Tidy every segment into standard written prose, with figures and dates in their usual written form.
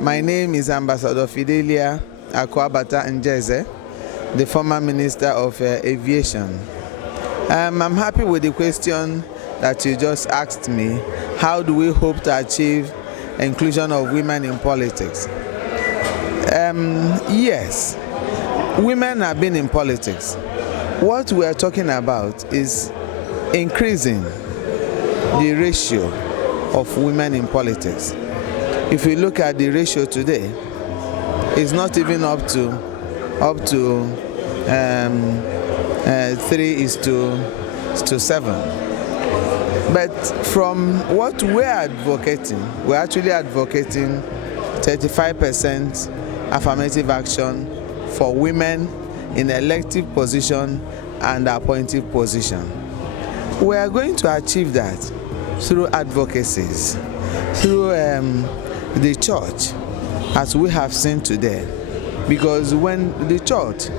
My name is Ambassador Fidelia Akuabata Njeze, the former Minister of Aviation. I'm happy with the question that you just asked me. How do we hope to achieve inclusion of women in politics? Yes, women have been in politics. What we are talking about is increasing the ratio of women in politics. If you look at the ratio today, it's not even up to 3:7. But from what we're advocating, we're actually advocating 35% affirmative action for women in elective position and appointive position. We are going to achieve that through advocacies, through the church, as we have seen today. Because when the church,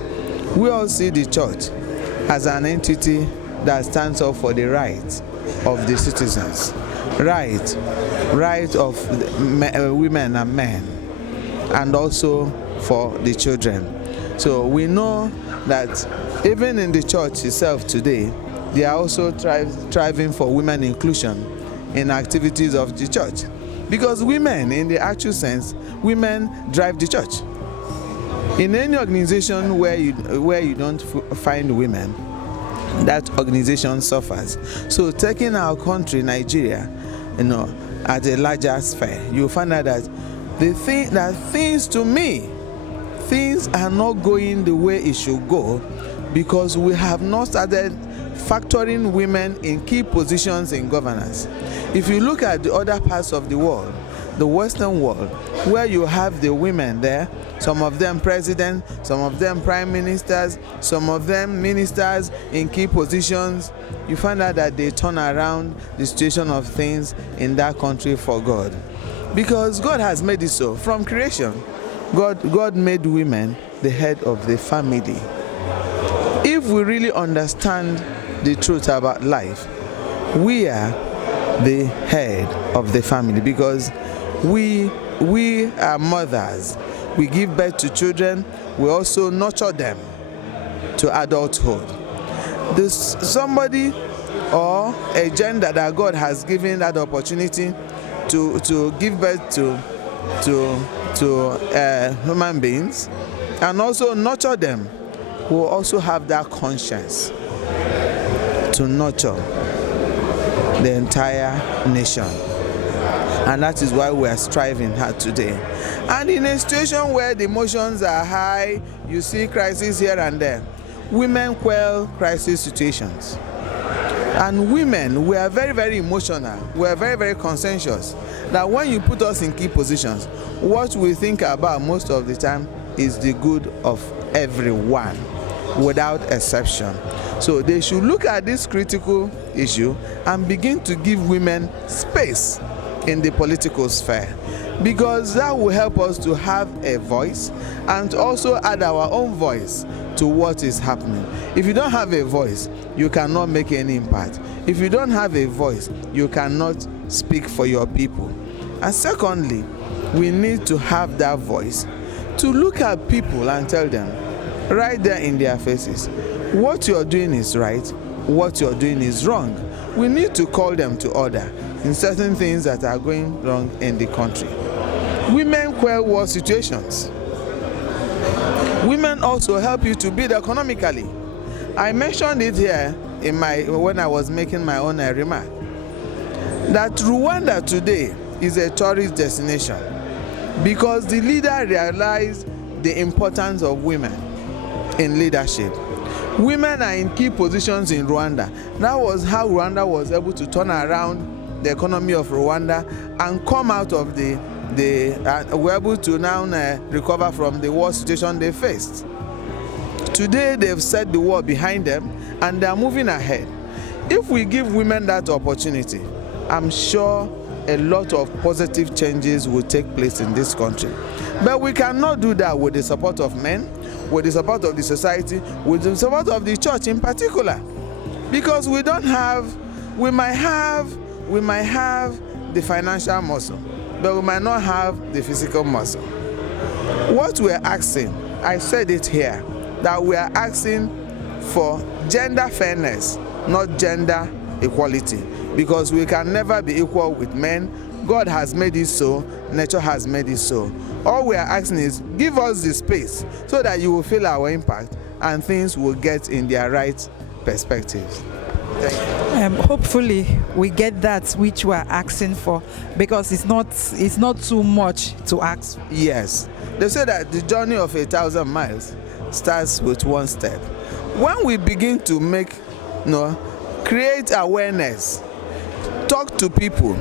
we all see the church as an entity that stands up for the rights of the citizens, right of women and men, and also for the children. So we know that even in the church itself today, they are also striving for women inclusion in activities of the church. Because women, in the actual sense, women drive the church. In any organization where you don't find women, that organization suffers. So taking our country, Nigeria, at a larger sphere, you'll find out that things are not going the way it should go, because we have not started factoring women in key positions in governance. If you look at the other parts of the world, the Western world, where you have the women there, some of them president, some of them prime ministers, some of them ministers in key positions, you find out that they turn around the situation of things in that country for God. Because God has made it so. From creation, God made women the head of the family. If we really understand the truth about life, we are the head of the family, because we are mothers. We give birth to children. We also nurture them to adulthood. There's somebody or a gender that God has given that opportunity to give birth to human beings and also nurture them, who also have that conscience to nurture the entire nation. And that is why we are striving hard today. And in a situation where the emotions are high, you see crises here and there, women quell crisis situations. And women, we are very, very emotional. We are very, very conscientious that when you put us in key positions, what we think about most of the time is the good of everyone, without exception. So they should look at this critical issue and begin to give women space in the political sphere, because that will help us to have a voice and also add our own voice to what is happening. If you don't have a voice, you cannot make any impact. If you don't have a voice, you cannot speak for your people. And secondly, we need to have that voice to look at people and tell them right there in their faces, what you're doing is right, what you're doing is wrong. We need to call them to order in certain things that are going wrong in the country. Women quell war situations. Women also help you to build economically. I mentioned it here when I was making my own remark, that Rwanda today is a tourist destination because the leader realized the importance of women in leadership. Women are in key positions in Rwanda. That was how Rwanda was able to turn around the economy of Rwanda and come out of were able to now recover from the war situation they faced. Today they've set the war behind them and they are moving ahead. If we give women that opportunity, I'm sure a lot of positive changes will take place in this country. But we cannot do that with the support of men, with the support of the society, with the support of the church in particular. Because we might have the financial muscle, but we might not have the physical muscle. What we're asking, I said it here, that we are asking for gender fairness, not gender equality, because we can never be equal with men. God has made it so, nature has made it so. All we are asking is, give us the space so that you will feel our impact and things will get in their right perspectives. Hopefully we get that which we are asking for, because it's not too much to ask. Yes, they say that the journey of 1,000 miles starts with one step. When we begin to create awareness, talk to people,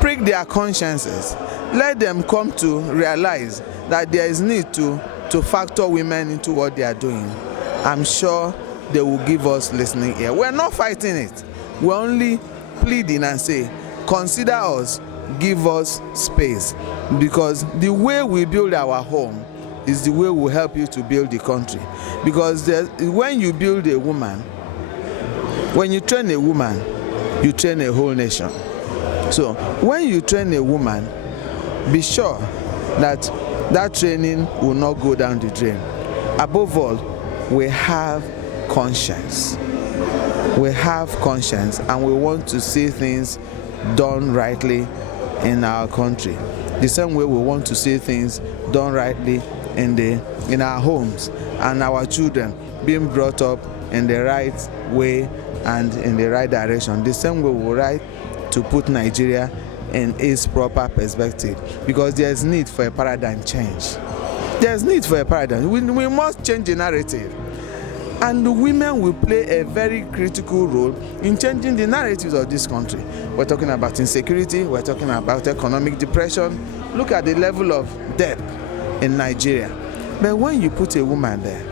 prick their consciences, let them come to realize that there is need to factor women into what they are doing, I'm sure they will give us listening ear. We're not fighting it. We're only pleading and say, consider us, give us space. Because the way we build our home is the way we will help you to build the country. Because when you build a woman, when you train a woman, you train a whole nation. So when you train a woman, be sure that that training will not go down the drain. Above all, we have conscience. We have conscience, and we want to see things done rightly in our country. The same way we want to see things done rightly in our homes, and our children being brought up in the right way and in the right direction. The same way we like to put Nigeria in its proper perspective, because there's need for a paradigm change. There's need for a paradigm. We must change the narrative. And the women will play a very critical role in changing the narratives of this country. We're talking about insecurity, we're talking about economic depression. Look at the level of debt in Nigeria. But when you put a woman there,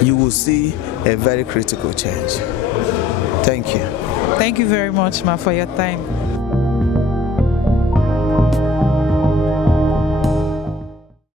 you will see a very critical change. Thank you. Thank you very much, Ma, for your time.